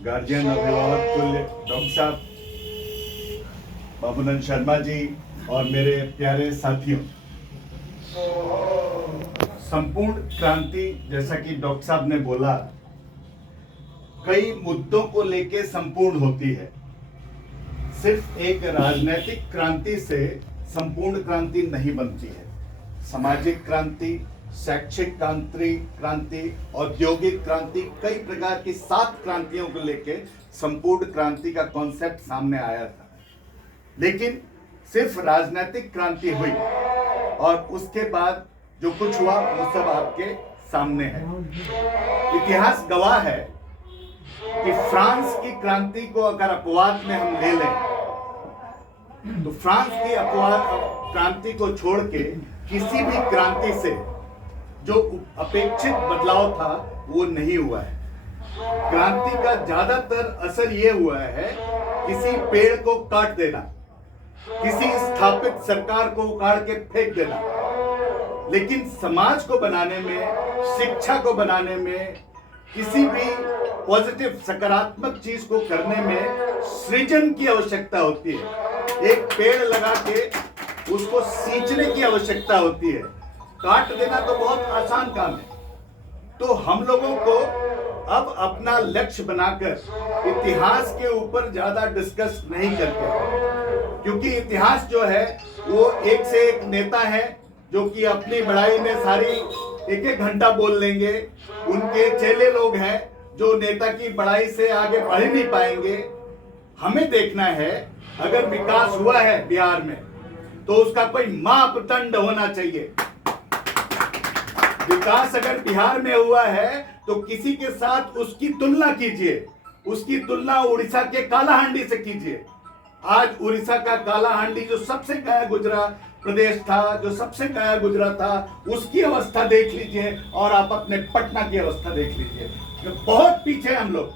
Guardian अभिभावक तुल्य doctor साहब, बाबूनंद शर्मा जी और मेरे प्यारे साथियों, संपूर्ण क्रांति, जैसा कि डॉक्टर साहब ने बोला, कई मुद्दों को लेकर संपूर्ण होती है। सिर्फ एक राजनीतिक क्रांति से संपूर्ण क्रांति नहीं बनती है। सामाजिक क्रांति, शैक्षिक क्रांति, औद्योगिक क्रांति, कई प्रकार की 7 क्रांतियों को लेकर संपूर्ण क्रांति का कॉन्सेप्ट सामने आया था। लेकिन सिर्फ राजनीतिक क्रांति हुई और उसके बाद जो कुछ हुआ वो सब आपके सामने है। इतिहास गवाह है कि फ्रांस की क्रांति को अगर अपवाद में हम ले लें तो फ्रांस की अपवाद क्रांति को छोड़ के किसी भी क्रांति से जो अपेक्षित बदलाव था वो नहीं हुआ है। क्रांति का ज्यादातर असर ये हुआ है किसी पेड़ को काट देना, किसी स्थापित सरकार को उखाड़ के फेंक देना। लेकिन समाज को बनाने में, शिक्षा को बनाने में, किसी भी पॉजिटिव सकारात्मक चीज को करने में सृजन की आवश्यकता होती है। एक पेड़ लगा के उसको सींचने की आवश्यकता होती है। काट देना तो बहुत आसान काम है। तो हम लोगों को अब अपना लक्ष्य बनाकर इतिहास के ऊपर ज्यादा डिस्कस नहीं करते, क्योंकि इतिहास जो है वो एक से एक नेता है जो कि अपनी बड़ाई में सारी 1-1 घंटा बोल लेंगे। उनके चेले लोग हैं जो नेता की बड़ाई से आगे बढ़ नहीं पाएंगे। हमें देखना है, अगर विकास हुआ है बिहार में तो उसका कोई मापदंड होना चाहिए। विकास अगर बिहार में हुआ है तो किसी के साथ उसकी तुलना कीजिए। उसकी तुलना उड़ीसा के कालाहांडी से कीजिए। आज उड़ीसा का कालाहांडी जो सबसे गया गुजरा प्रदेश था, जो सबसे गया गुजरा था, उसकी अवस्था देख लीजिए और आप अपने पटना की अवस्था देख लीजिए। बहुत पीछे हम लोग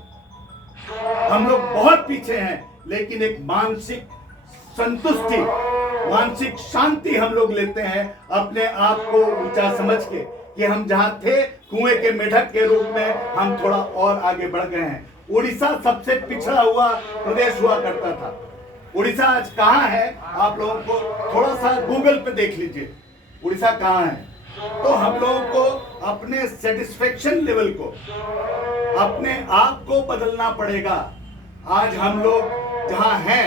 बहुत पीछे हैं। लेकिन एक मानसिक संतुष्टि, मानसिक शांति हम लोग लेते हैं अपने आप को ऊंचा समझ के कि हम जहां थे कुएं के मेढक के रूप में हम थोड़ा और आगे बढ़ गए हैं। उड़ीसा सबसे पिछड़ा हुआ प्रदेश हुआ करता था। उड़ीसा आज कहां है? आप लोगों को थोड़ा सा गूगल पे देख लीजिए उड़ीसा कहां है। तो हम लोगों को अपने सेटिस्फेक्शन लेवल को, अपने आप को बदलना पड़ेगा। आज हम लोग जहां हैं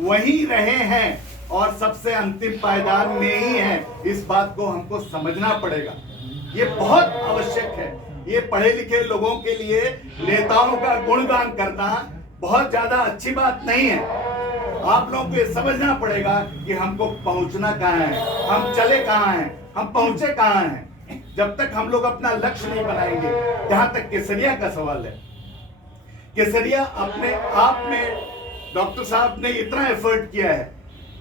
वहीं रहे हैं और सबसे अंतिम पायदान में ही हैं। इस बात को हमको समझना पड़ेगा। ये बहुत आवश्यक है। ये पढ़े लिखे लोगों के लिए नेताओं का गुणगान करना बहुत ज्यादा अच्छी बात नहीं है। आप लोगों को ये समझना पड़ेगा कि हमको पहुंचना कहां है, हम चले कहां हैं, हम पहुंचे कहां हैं। जब तक हम लोग अपना लक्ष्य नहीं बनाएंगे, जहां तक केसरिया का सवाल है, केसरिया अपने आप में डॉक्टर साहब ने इतना एफर्ट किया है।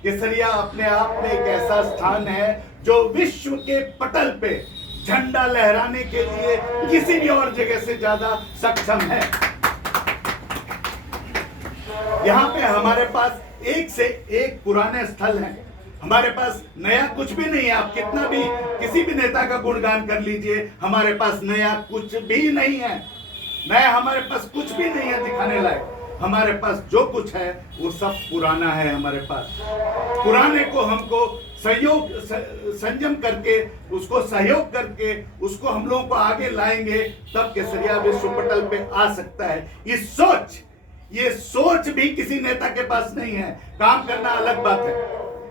केसरिया अपने आप में एक ऐसा स्थान है जो विश्व के पटल पे झंडा लहराने के लिए किसी भी और जगह से ज्यादा सक्षम है। यहाँ पे हमारे पास एक से एक पुराने स्थल हैं। हमारे पास नया कुछ भी नहीं है। आप कितना भी किसी भी नेता का गुणगान कर लीजिए, हमारे पास नया कुछ भी नहीं है। नया हमारे पास कुछ भी नहीं है दिखाने लायक। हमारे पास जो कुछ है वो सब पुराना है। हमारे पास पुराने को हमको संयम करके, उसको सहयोग करके, उसको हम लोगों को आगे लाएंगे, तब केसरिया विश्व पटल पे आ सकता है। ये सोच भी किसी नेता के पास नहीं है। काम करना अलग बात है,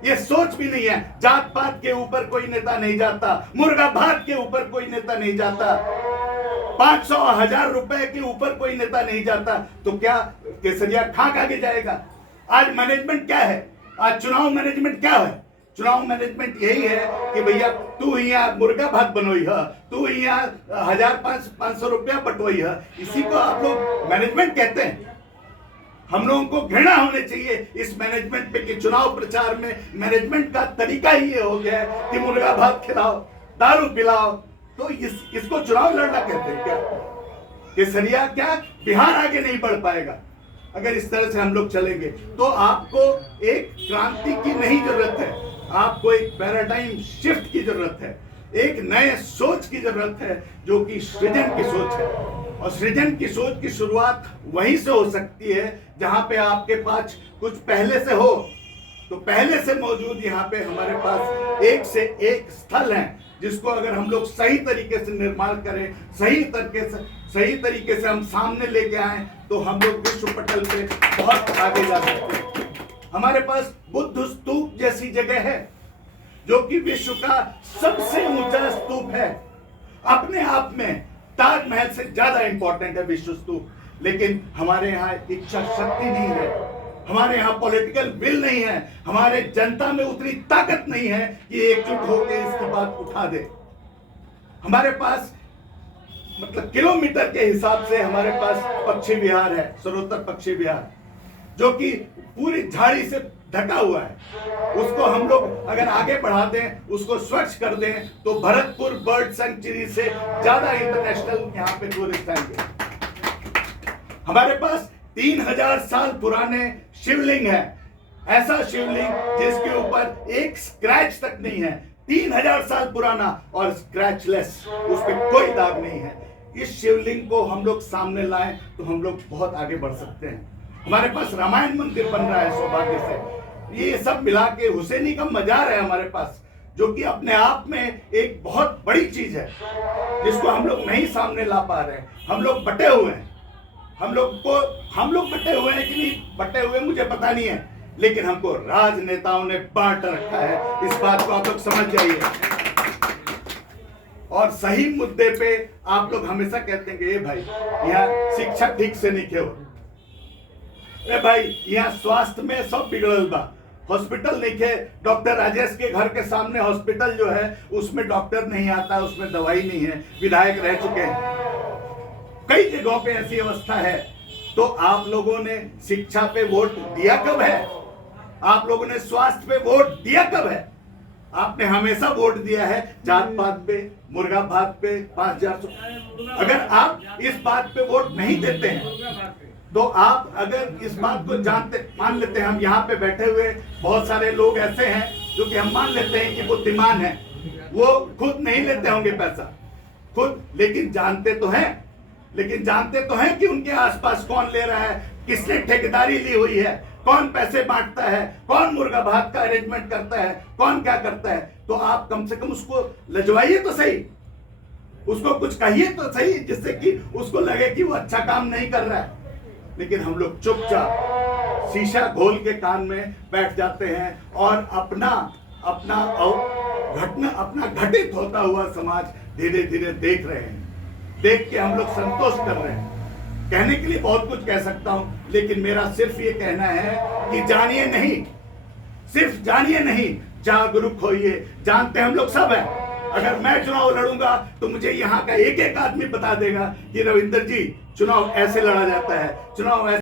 ये सोच भी नहीं है। जात पात के ऊपर कोई नेता नहीं जाता, मुर्गा भात के ऊपर कोई नेता नहीं जाता, 500-1000 रुपए के ऊपर कोई नेता नहीं जाता। तो क्या केसरिया खाक आगे जाएगा? आज मैनेजमेंट क्या है? आज चुनाव मैनेजमेंट क्या है? चुनाव मैनेजमेंट यही है कि भैया तू यहाँ मुर्गा भात बनोई है, तू यहाँ 1000-500 रुपया बटोई है। इसी को आप लोग मैनेजमेंट कहते हैं। हम लोगों को घृणा होनी चाहिए इस मैनेजमेंट पे कि चुनाव प्रचार में मैनेजमेंट का तरीका ही ये हो गया है कि मुर्गा भात खिलाओ, दारू पिलाओ। तो इसको चुनाव लड़ना कहते हैं क्या? केसरिया क्या बिहार आगे नहीं बढ़ पाएगा अगर इस तरह से हम लोग चलेंगे। तो आपको एक क्रांति की नहीं जरूरत है, आपको एक पैराडाइम शिफ्ट की जरूरत है, एक नए सोच की जरूरत है जो कि सृजन की सोच है। और सृजन की सोच की शुरुआत वहीं से हो सकती है जहां पे आपके पास कुछ पहले से हो। तो पहले से मौजूद यहाँ पे हमारे पास एक से एक स्थल है जिसको अगर हम लोग सही तरीके से निर्माण करें, सही तरीके से हम सामने लेके आए तो हम लोग विश्व पटल पे बहुत आगे जा सकते हैं। हमारे पास बुद्ध स्तूप जैसी जगह है जो कि विश्व का सबसे ऊंचा स्तूप है। अपने आप में ताजमहल से ज्यादा इंपॉर्टेंट है विश्व स्तूप, लेकिन हमारे यहाँ इच्छा शक्ति नहीं है, हमारे यहाँ पॉलिटिकल विल नहीं है, हमारे जनता में उतनी ताकत नहीं है कि एकजुट होकर इसकी बात उठा दे। हमारे पास मतलब किलोमीटर के हिसाब से हमारे पास पक्षी विहार है, सरोत्तर पक्षी विहार, जो कि पूरी झाड़ी से ढका हुआ है। उसको हम लोग अगर आगे बढ़ा दें, उसको स्वच्छ कर दें, तो भरतपुर बर्ड सेंचुरी से ज्यादा इंटरनेशनल यहाँ पे टूरिस्ट आएंगे। हमारे पास 3000 साल पुराने शिवलिंग है, ऐसा शिवलिंग जिसके ऊपर एक स्क्रैच तक नहीं है, 3000 साल पुराना और स्क्रैचलेस, उस पर कोई दाग नहीं है। इस शिवलिंग को हम लोग सामने लाएं तो हम लोग बहुत आगे बढ़ सकते हैं। हमारे पास रामायण मंदिर बन रहा है सौभाग्य से, ये सब मिला के हुसैनी का मजार है हमारे पास, जो कि अपने आप में एक बहुत बड़ी चीज है जिसको हम लोग नहीं सामने ला पा रहे हैं। हम लोग बटे हुए हैं, हम लोग बटे हुए हैं कि नहीं बटे हुए मुझे पता नहीं है, लेकिन हमको राजनेताओं ने बांट रखा है। इस बात को आप लोग समझ जाइए। और सही मुद्दे पे आप लोग हमेशा कहते हैं कि ये भाई यहाँ शिक्षा ठीक से नहीं खेल, ए भाई यहाँ स्वास्थ्य में सब बिगड़ल बा, हॉस्पिटल नहीं खे। डॉक्टर राजेश के घर के सामने हॉस्पिटल जो है उसमें डॉक्टर नहीं आता, उसमें दवाई नहीं है, विधायक रह चुके हैं, कई जगहों पे ऐसी अवस्था है। तो आप लोगों ने शिक्षा पे वोट दिया कब है? आप लोगों ने स्वास्थ्य पे वोट दिया कब है? आपने हमेशा वोट दिया है जात पात पे, मुर्गा भात पे, 5000। अगर आप इस बात पे वोट नहीं देते हैं तो आप अगर इस बात को जानते, मान लेते हैं हम यहाँ पे बैठे हुए बहुत सारे लोग ऐसे हैं जो कि हम मान लेते हैं कि बुद्धिमान है, वो खुद नहीं लेते होंगे पैसा खुद, लेकिन जानते तो हैं कि उनके आसपास कौन ले रहा है, किसने ठेकेदारी ली हुई है, कौन पैसे बांटता है, कौन मुर्गा भात का अरेंजमेंट करता है, कौन क्या करता है। तो आप कम से कम उसको लजवाइए तो सही, उसको कुछ कहिए तो सही, जिससे कि उसको लगे कि वो अच्छा काम नहीं कर रहा है। लेकिन हम लोग चुपचाप शीशा घोल के कान में बैठ जाते हैं और अपना घटित होता हुआ समाज धीरे धीरे देख रहे हैं। देख के हम लोग संतोष कर रहे हैं। कहने के लिए बहुत कुछ कह सकता हूं, लेकिन मेरा सिर्फ ये कहना है कि जानिए नहीं, सिर्फ जानिए नहीं, जागरूक होइए। जानते हम लोग सब हैं, अगर मैं चुनाव लड़ूंगा तो मुझे यहाँ का एक एक आदमी बता देगा कि रविंदर जी चुनाव ऐसे लड़ा जाता है, चुनाव ऐसे